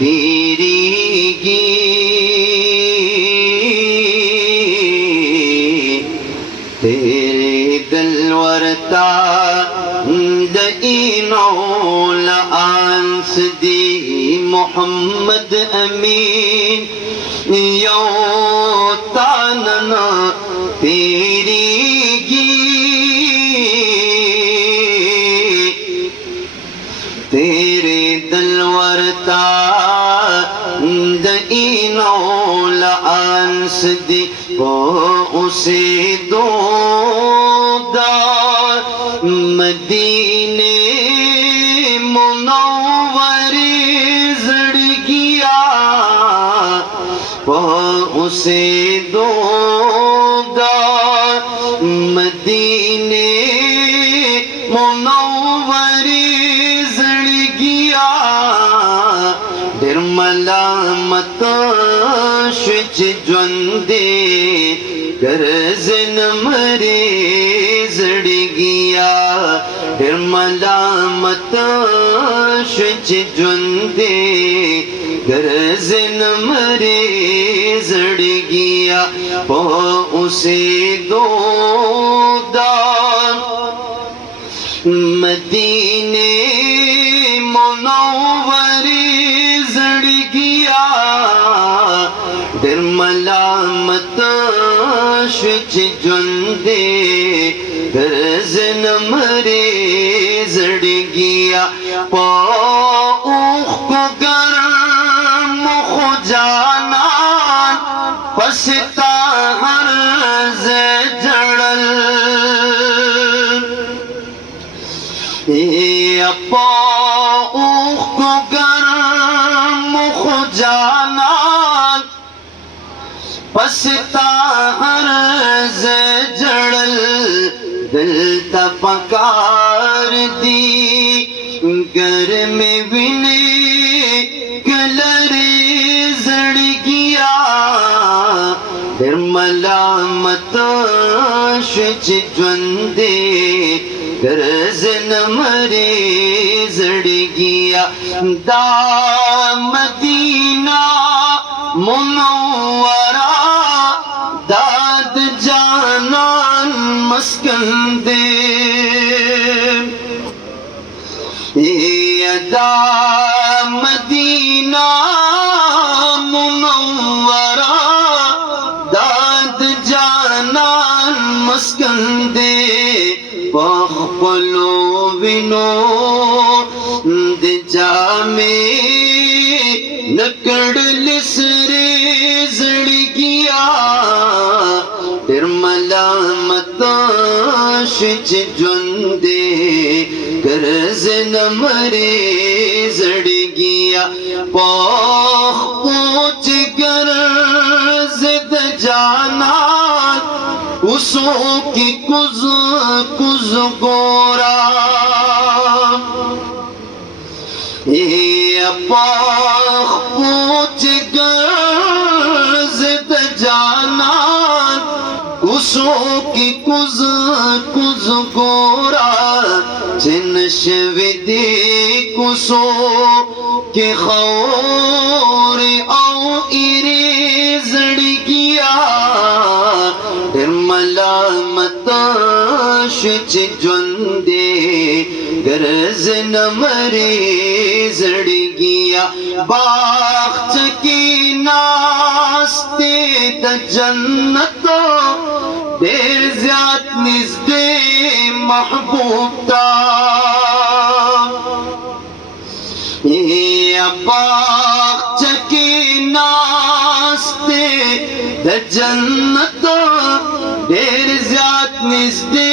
तेरीगी तेरे दलवरता दईनौल आंस दी मोहम्मद अमीन यो तानना तेरीगी तेरे दलवरता दईनौल आंस दी वो उसे दो मदीने मुनव्वरी जड़ गया वो उसे दो मदीने मुनव्वरी जड़ गया दिर मलामत शुच ज्वंदे गर्ज नमरे जड़ गया फिर मलामत शुच ज्वंदे गर्ज नमरे जड़ गया वो उसे दो मदीने मुनव्वरी जड़ गया दिल मलामत शुच ज्वंदे गर्ज नमरे जड़ गया पौख को गर्म हो जाना पछता हर जड़ल पौख को गर्म हो जाना पछता हर जड़ल दिल तपकार दी घर में बिने कलरे जड़ गया फिर मलामत शुच ज्वंदे गर्ज नमरे जड़ गया मदीना मुनव्वरा दाद जानान मस्कन दे अदा मदीना मुनव्वरा दाद जानान मस्कन दे पखपलो विनो जामे नकड़ लिसरे जड़ गया फिर मलामत शुच ज्वंदे गर्ज नमरे जड़ गया पौख पूछ गर्ज जाना उसों की कुज कुज गोरा पौख पूछ गर्ज जाना उसों की कुज कुज गोरा चिन्श विदे कुसो के खौर औ इरे जड़ गया फिर मलामत शुच ज्वंदे गर्ज नमरे जड़ गया बाख्च की नास्ते द जन्नत देर ज्याद निज़दे महबूब ता बाख्च की नास्ते द जन्नत देर ज्याद निज़दे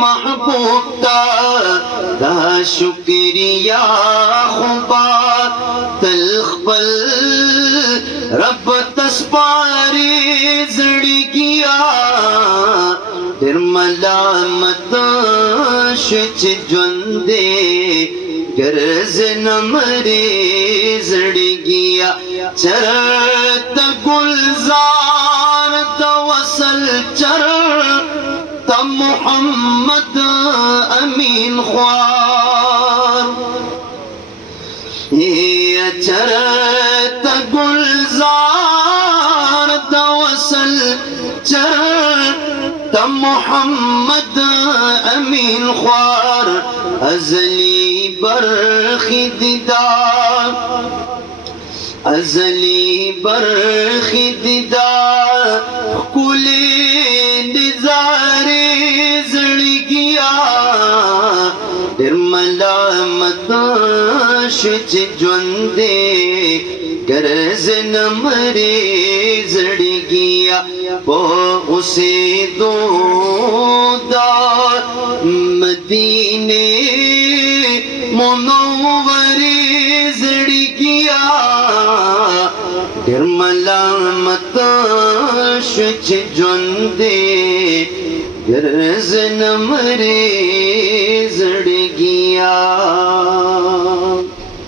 महबूब ता शुक्रिया खुबा तल्ख पल रब तस्पारे जड़ गया फिर मलामत शुच ज्वंदे गर्ज नमरे जड़ गया चरत गुलजार तवसल चर तब मोहम्मद अमीन ख्वार चरत गुलजार दवसल चरत मोहम्मद अमीन ख्वार अजली बरखी दीदार अजली बरखी दीदार कुले निजारे जड़गिया मलामत शिच ज्वंदे गरज नमरे जड़गिया वो उसे दोदा मदीने मुनव्वरे जड़गिया मलामत शिच ज्वंदे गरज नमरे जड़ गया।